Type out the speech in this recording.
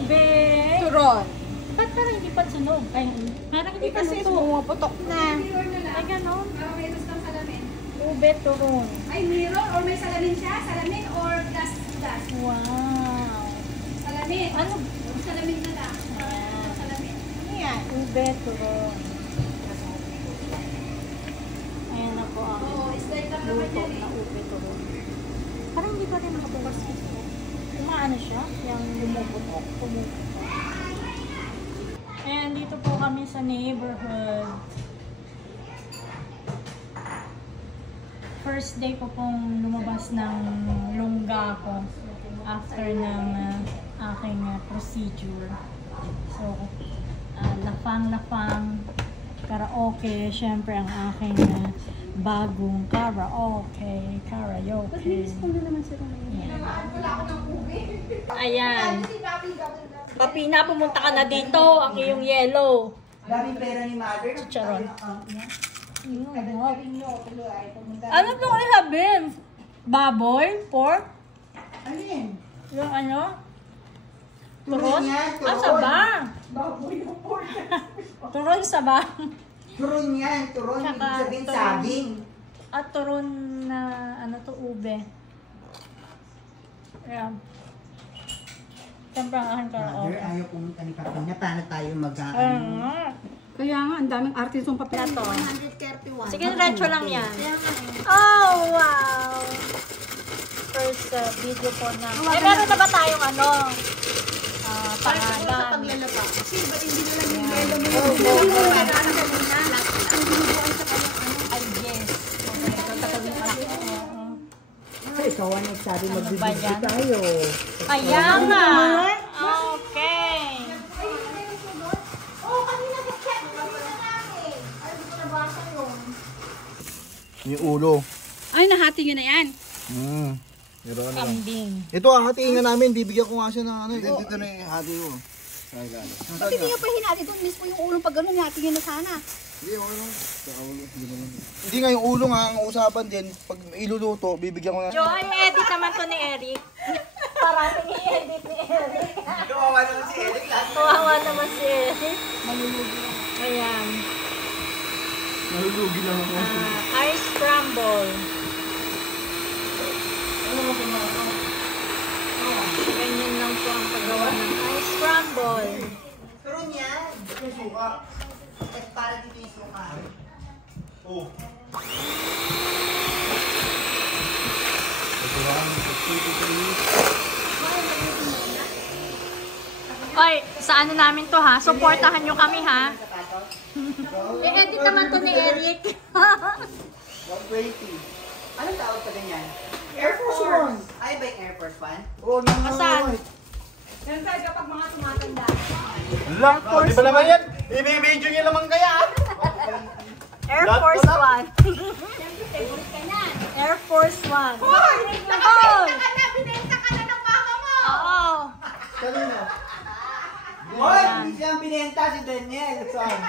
ube. Turon. Ba't parang hindi pa sunog? Ay, parang hindi pa Kasi sunog. pumaputok na. Ay, ganon. Meron ng salamin. Ube, turon. Ay, mirror or may salamin siya? Salamin or glass? Wow. Salamin. Ano? Salamin na lang. Ayan. Salamin. Ayan, ube, turon. Ayan na po ang Oo, slide lang naman luto yan na eh. ube, turon. Parang hindi pa rin nakabukas kasi. Umaano siya? Yung lumubutok. Ayan, dito po kami sa neighborhood. First day ko pong lumabas ng lungga ko after ng aking procedure. So, lafang-lafang, karaoke, syempre ang aking bagong karaoke. Ayan. Papi na, pumunta ka na dito. Ang iyong yellow. Daming pera ni Mother. Chicharon. Ano pong ihabin? Baboy? Pork? Alin? Yung ano? Turon Turon? yan, turon. Ah, sabang. Baboy ng pork. Turon, sabang. Turon yan, turon. Tsaka Ibig sabihin turon. saging. At turon na, ano to, ube. Ayan. Siyempre ang aking Mother, karaoke. ayaw pumunta ni Papi na paano tayo mag-ano. Ayan nga. Kaya nga, ang daming artist yung papel. Ito. 131. Sige, diretso lang yan. Oh, wow! First video po na. Eh, meron na ba tayong ano? Pangalan. Kasi ba't hindi na lang yung yellow mo yung Ay, yes. Ay, ikaw ang nagsabi Ano ba magbibigay yan? tayo. Kaya nga. Okay. Oh, kanina nag-check na namin. Ay, hindi ko nabasa yun. Yung ulo. Ay, nahati nyo na yan. Pero ano lang. Kambing. Ito hatiin na namin. Bibigyan ko nga siya ng ano. Dito na yung hati ko. Ay, gano'n. Ba't hindi nyo pa hinati doon mismo yung ulong pag gano'n, hinati nyo na sana. Hindi, okay lang. Saka ulo. Hindi nga yung ulo nga ang usapan din. Pag iluluto, bibigyan ko na. Joy, edit naman to ni Eric. Parating i-edit ni Eric. Kawawa naman si Eric lang. Kawawa naman si Eric. Ayan. Nalulugi lang ako. Ice scramble. Ganyan lang po ang paggawa ng ice scramble. Turon yan. Yung suka. At para dito yung suka. Oh. Oy, sa ano namin to ha? Supportahan nyo kami ha? I-edit naman to ni Eric. 120. Anong tawag pa ganyan? Air Force One. Ay ba yung Air Force One? Oh, no. Asan? Ganun tayo kapag mga tumatanda. Lang po. Di ba naman yan? I-video niya naman kaya. Air Lahat Force pala. One. Siyempre, favorite ka na. Air Force One. Hoy! Hoy! Nakabenta ka na! Binenta ka na ng mama mo! Oo. Kanina. Hoy! Hindi siyang binenta si Daniel. Saan?